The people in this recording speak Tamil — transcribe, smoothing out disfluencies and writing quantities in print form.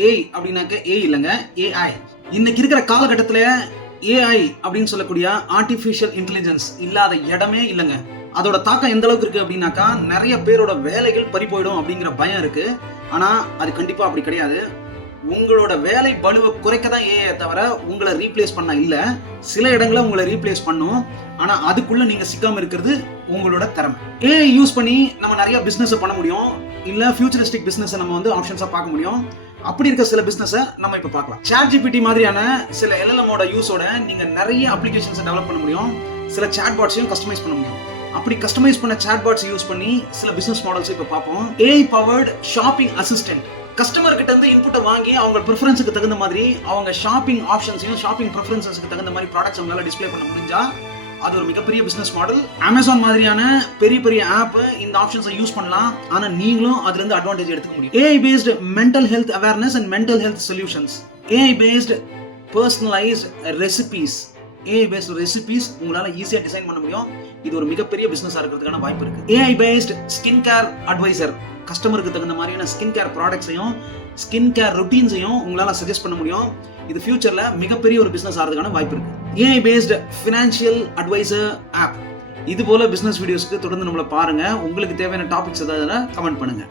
ஏஐ அப்படின்னாக்க ஏஐ இல்லைங்க, ஏஐ. இன்னைக்கு இருக்கிற காலகட்டத்தில் ஏஐ அப்படின்னு சொல்லக்கூடிய ஆர்டிஃபிஷியல் இன்டெலிஜென்ஸ் இல்லாத இடமே இல்லைங்க. அதோட தாக்கம் எந்த அளவுக்கு இருக்கு அப்படின்னாக்கா, நிறைய பேரோட வேலைகள் பறி போயிடும் அப்படிங்கிற பயம் இருக்கு. ஆனா அது கண்டிப்பா அப்படி கிடையாது. உங்களோட வேலை பளுவை குறைக்க தான் ஏஐ தவிர உங்களை ரீப்ளேஸ் பண்ண இல்ல. சில இடங்களை உங்களை ரீப்ளேஸ் பண்ணும். ஆனா அதுக்குள்ள நீங்க சிக்காம இருக்கிறது உங்களோட திறமை. ஏஐ யூஸ் பண்ணி நம்ம நிறைய பிசினஸ் பண்ண முடியும். இல்ல ஃபியூச்சரிஸ்டிக் பிசினஸ் நம்ம ஆப்ஷன்ஸா பார்க்க முடியும். அப்படி இருக்க சில பிசினஸ் நம்ம இப்ப பார்க்கலாம். ChatGPT மாதிரியான சில LLM-ஓட யூஸோட நீங்க நிறைய அப்ளிகேஷன்ஸ் டெவலப் பண்ண முடியும். சில சாட்பாட்ஸையும் கஸ்டமைஸ் பண்ண முடியும். அப்படி கஸ்டமைஸ் பண்ண சாட்பாட்ஸ் யூஸ் பண்ணி சில பிசினஸ் மாடல்ஸ் இப்ப பார்ப்போம். AI powered shopping assistant. Customer கிட்ட இருந்து இன்புட்டை வாங்கி அவங்க ப்ரிஃபரன்ஸுக்கு தகுந்த மாதிரி அவங்க ஷாப்பிங் ஆப்ஷன்ஸையும் ஷாப்பிங் ப்ரிஃபரன்ஸஸ்க்கு தகுந்த மாதிரி ப்ராடக்ட்ஸ் அவங்களால டிஸ்ப்ளே பண்ண முடிஞ்சா அது ஒரு மிகப்பெரிய பிசினஸ் மாடல். Amazon மாதிரியான பெரிய பெரிய ஆப் இந்த ஆப்ஷன்ஸை யூஸ் பண்ணலாம். ஆனா நீங்களும் அதுல இருந்து அட்வான்டேஜ் எடுத்துக்க முடியும். AI based mental health awareness and mental health solutions. AI based personalized recipes. AI based recipes உங்களால ஈஸியா டிசைன் பண்ண முடியும். இது ஒரு மிகப்பெரிய பிசினஸா இருக்கிறதுக்கான வாய்ப்பு இருக்கு. AI based skin care advisor. கஸ்டமருக்கு தகுந்த மாதிரியான ஸ்கின் கேர் ப்ராடக்ட்ஸையும் ஸ்கின் கேர் ரொட்டீன்ஸையும் உங்களால சஜஸ்ட் பண்ண முடியும். இது ஃபியூச்சர்ல மிகப்பெரிய ஒரு பிசினஸ் ஆகிறதுக்கான வாய்ப்பு இருக்கு. AI based financial advisor app. இது போல பிசினஸ் வீடியோஸ்க்கு தொடர்ந்து நம்மளை பாருங்க. உங்களுக்கு தேவையான டாபிக்ஸ் ஏதாவது கமெண்ட் பண்ணுங்க.